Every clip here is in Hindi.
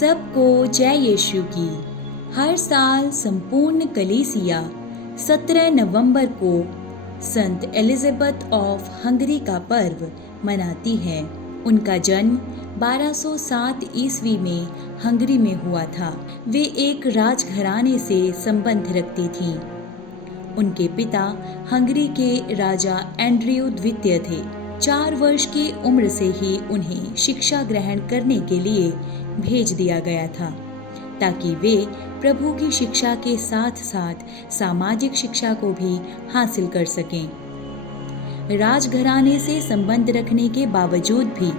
सबको जय यीशु की। हर साल संपूर्ण कलीसिया 17 नवंबर को संत एलिजाबेथ ऑफ हंगरी का पर्व मनाती है। उनका जन्म 1207 ईस्वी में हंगरी में हुआ था। वे एक राजघराने से संबंध रखती थीं। उनके पिता हंगरी के राजा एंड्रयू द्वितीय थे। 4 वर्ष की उम्र से ही उन्हें शिक्षा ग्रहण करने के लिए भेज दिया गया था, ताकि वे प्रभु की शिक्षा के साथ साथ सामाजिक शिक्षा को भी हासिल कर सकें। राजघराने से संबंध रखने के बावजूद भी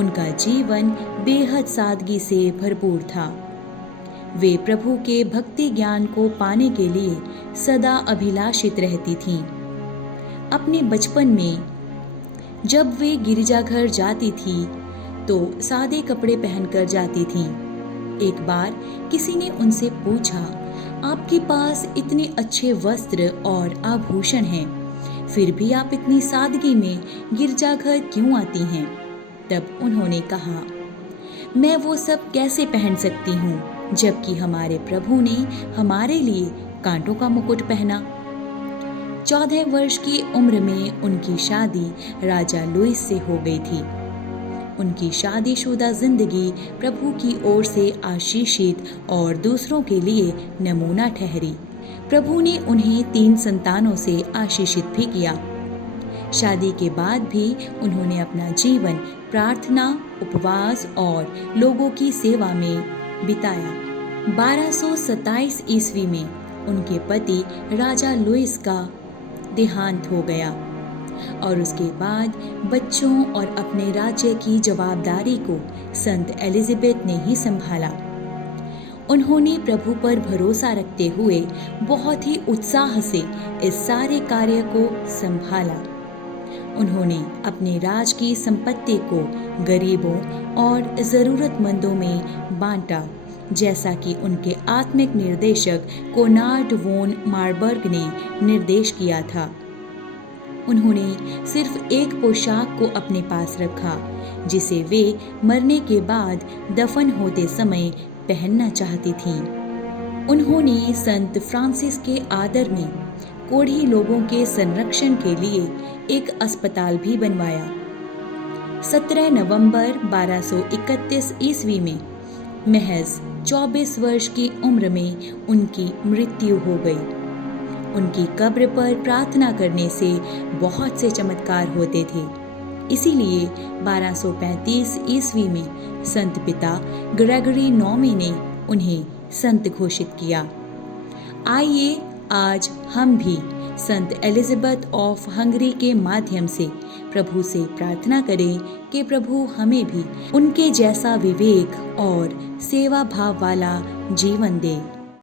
उनका जीवन बेहद सादगी से भरपूर था। वे प्रभु के भक्ति ज्ञान को पाने के लिए सदा अभिलाषित रहती थीं। अपने बचपन में जब वे गिरजाघर जाती थी तो सादे कपड़े पहनकर जाती थीं। एक बार किसी ने उनसे पूछा, आपके पास इतने अच्छे वस्त्र और आभूषण हैं, फिर भी आप इतनी सादगी में गिरजाघर क्यों आती हैं? तब उन्होंने कहा, मैं वो सब कैसे पहन सकती हूँ जबकि हमारे प्रभु ने हमारे लिए कांटों का मुकुट पहना। 14 वर्ष की उम्र में उनकी शादी राजा लुइस से हो गई थी। उनकी शादीशुदा जिंदगी प्रभु की ओर से आशीषित और दूसरों के लिए नमूना ठहरी। प्रभु ने उन्हें 3 संतानों से आशीषित भी किया। शादी के बाद भी उन्होंने अपना जीवन प्रार्थना, उपवास और लोगों की सेवा में बिताया। 1227 ईस्वी में उनके पति राजा लुइस का देहांत हो गया और उसके बाद बच्चों और अपने राज्य की जवाबदारी को संत एलिजाबेथ ने ही संभाला। उन्होंने प्रभु पर भरोसा रखते हुए बहुत ही उत्साह से इस सारे कार्य को संभाला। उन्होंने अपने राज की संपत्ति को गरीबों और जरूरतमंदों में बांटा, जैसा कि उनके आत्मिक निर्देशक कोनार्ड वोन मार्बर्ग ने निर्देश किया था। उन्होंने सिर्फ एक पोशाक को अपने पास रखा, जिसे वे मरने के बाद दफन होते समय पहनना चाहती थीं। उन्होंने संत फ्रांसिस के आदर में कोढ़ी लोगों के संरक्षण के लिए एक अस्पताल भी बनवाया। 17 नवंबर 1231 ईस्वी में महज 24 वर्ष की उम्र में उनकी मृत्यु हो गई। उनकी कब्र पर प्रार्थना करने से बहुत से चमत्कार होते थे। इसीलिए 1235 ईस्वी में संत पिता ग्रेगरी नौवीं ने उन्हें संत घोषित किया। आइए आज हम भी संत एलिजाबेथ ऑफ हंगरी के माध्यम से प्रभु से प्रार्थना करें कि प्रभु हमें भी उनके जैसा विवेक और सेवा भाव वाला जीवन दे।